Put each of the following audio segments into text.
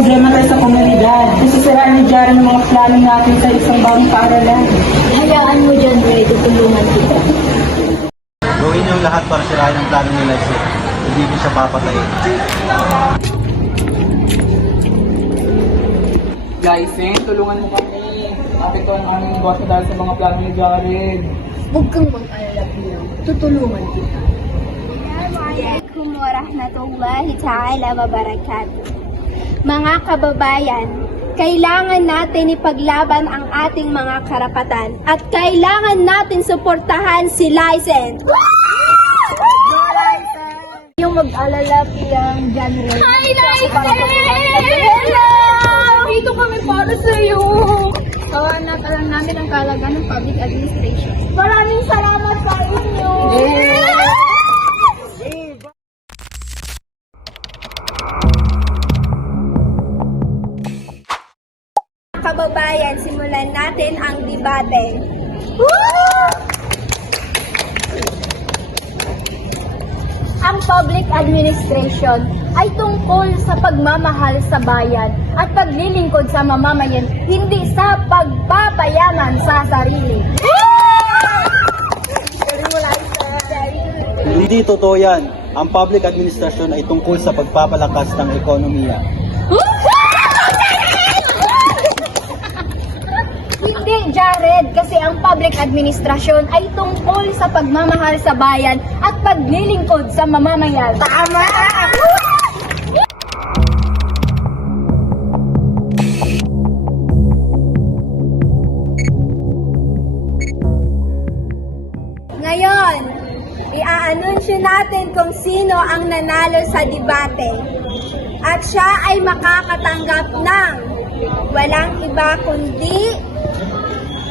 problema tayo sa komunidad. Sisiraan ni Jaren ang mga plano natin sa isang bagong paaralan. Hayaan mo dyan, Ray. Tutulungan kita. Gawin niyo ang lahat para sirain ang plano nila Sir. Hindi ko siya papatayin. Guys, tulungan mo kami. Apekto ang aming negosyo dahil sa mga plano ni Jared. Huwag kang mag-alala, Pio. Tutulungan kita. Assalamualaikum warahmatullahi ta'ala wabarakatuh. Mga kababayan, kailangan natin ipaglaban ang ating mga karapatan at kailangan natin suportahan si License. Yung mag-alala, Piang John Ray. Hi, License! Hello! Dito kami para sa iyo. Kawanat alam namin ang kalagan ng public administration. Maraming salamat sa inyo! Kababayan, simulan natin ang debate. Ang public administration ay tungkol sa pagmamahal sa bayan at paglilingkod sa mamamayan, hindi sa pagpapayaman sa sarili. Hindi totoo yan. Ang public administration ay tungkol sa pagpapalakas ng ekonomiya. Hindi, Jared, kasi ang public administration ay tungkol sa pagmamahal sa bayan at paglilingkod sa mamamayan. Tama! Ngayon, i-aanunsyo natin kung sino ang nanalo sa debate. At siya ay makakatanggap ng walang iba kundi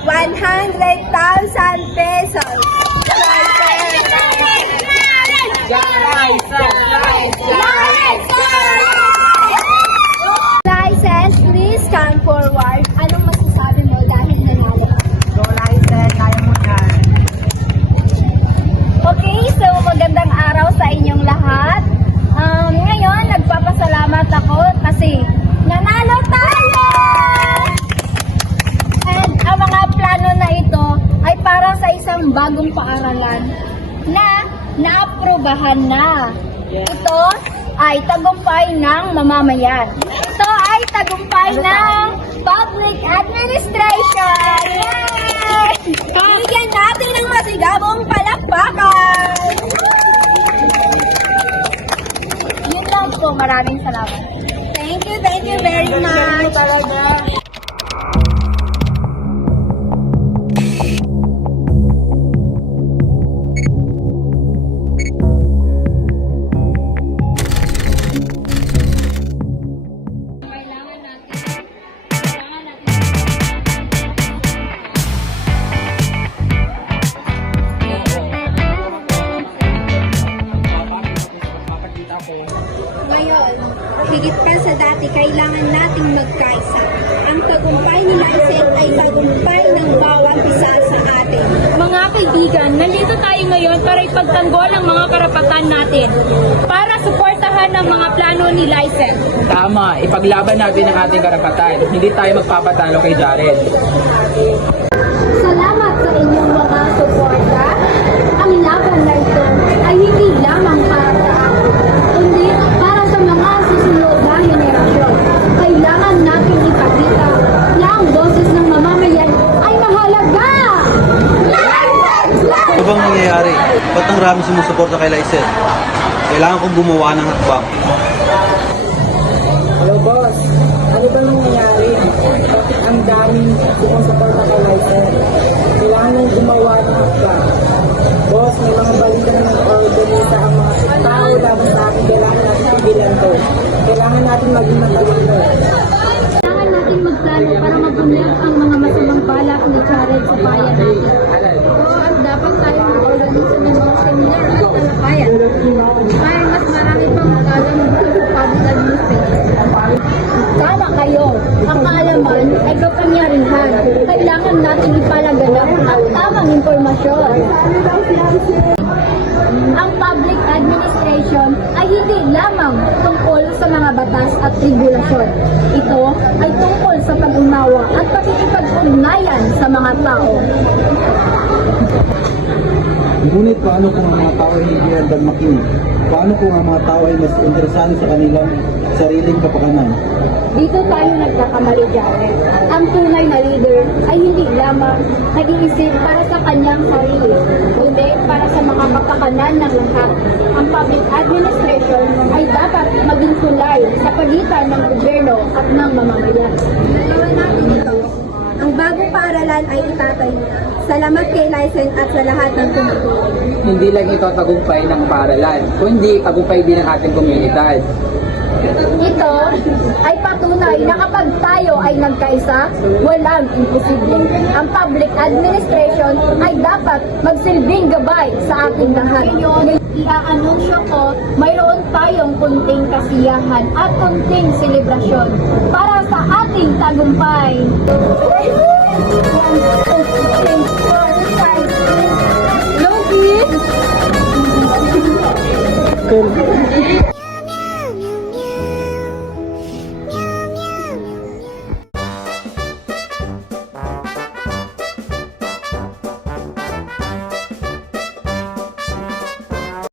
100,000 pesos. License, please come forward. Anong masasabi mo dahil nanalo? Okay, so magandang araw sa inyong lahat. Ngayon, nagpapasalamat ako kasi nanalo tayo! And ang mga plano na ito ay para sa isang bagong paaralan na naaprubahan na. Ito ay tagumpay ng mamamayan. Ito ay tagumpay ng public administration. Yay! Bigyan natin ng masigabong palakpakan. Yun lang po. Maraming salamat. Thank you very much. Ngayon, higit pa sa dati, kailangan nating magkaisa. Ang tagumpay ni License ay tagumpay ng bawat isa sa atin. Mga kaibigan, nandito tayo ngayon para ipagtanggol ang mga karapatan natin. Para suportahan ang mga plano ni License. Tama, ipaglaban natin ang ating karapatan. Hindi tayo magpapatalo kay Jared. Salamat sa inyong mga suporta. Ang laban na ito ay hindi lamang para sa akin, kundi para sa mga susunod na henerasyon. Kailangan natin ipakita na ang boses ng mamamayan ay mahalaga! Ano bang nangyayari? Ba't ang rami sumusuporta kay Lysel? Kailangan kong gumawa ng hakbang. Hello, boss. Ano ba nangyayari? Bakit ang daming sumusuporta kay License? Kailangan nang gumawa ng hakbang. Boss, may mga balita na nag-organisa ang mga tao laban sa akin. Kailangan natin pigilan to. Kailangan natin maging matalino. Kailangan natin magplano para mabunyag ang mga masamang balak ni Jared sa bayan natin. At dapat tayo mag-organisa ng mga seminar at talakayan para mas marami pang magkaroon sa public administration. Tama kayo. Ang kaalaman ay kapangyarihan. Kailangan natin ipalaganap ang tamang impormasyon. Ang public administration administrasyon ay hindi lamang tungkol sa mga batas at regulasyon. Ito ay tungkol sa pag-unawa at pakikipag-ugnayan sa mga tao. Ngunit paano kung ang mga tao ay hindi handang makinig? Paano kung ang mga tao ay mas interesado sa kanilang sariling kapakanan? Dito tayo nagkakamali, Jared. Ang tunay na leader ay hindi lamang nag-iisip para sa kanyang sarili, kundi para sa mga kapakanan ng lahat. Ang public administration ay dapat maging tulay sa pagitan ng gobyerno at ng mamamayan. Nagawa natin ito. Ang bagong paaralan ay itatayo na. Salamat kay Lysen at sa lahat ng tumutulong. Hindi lang ito tagumpay ng paaralan, kundi tagumpay din ng ating komunidad. Ito ay patunay na kapag tayo ay nagkaisa, walang imposible. Ang public administration ay dapat magsilbing gabay sa ating lahat. Iaanunsyo ko, mayroon tayong kunting kasiyahan at kunting selebrasyon para sa ating tagumpay. 1, 2, 3, 4, 5. Logi!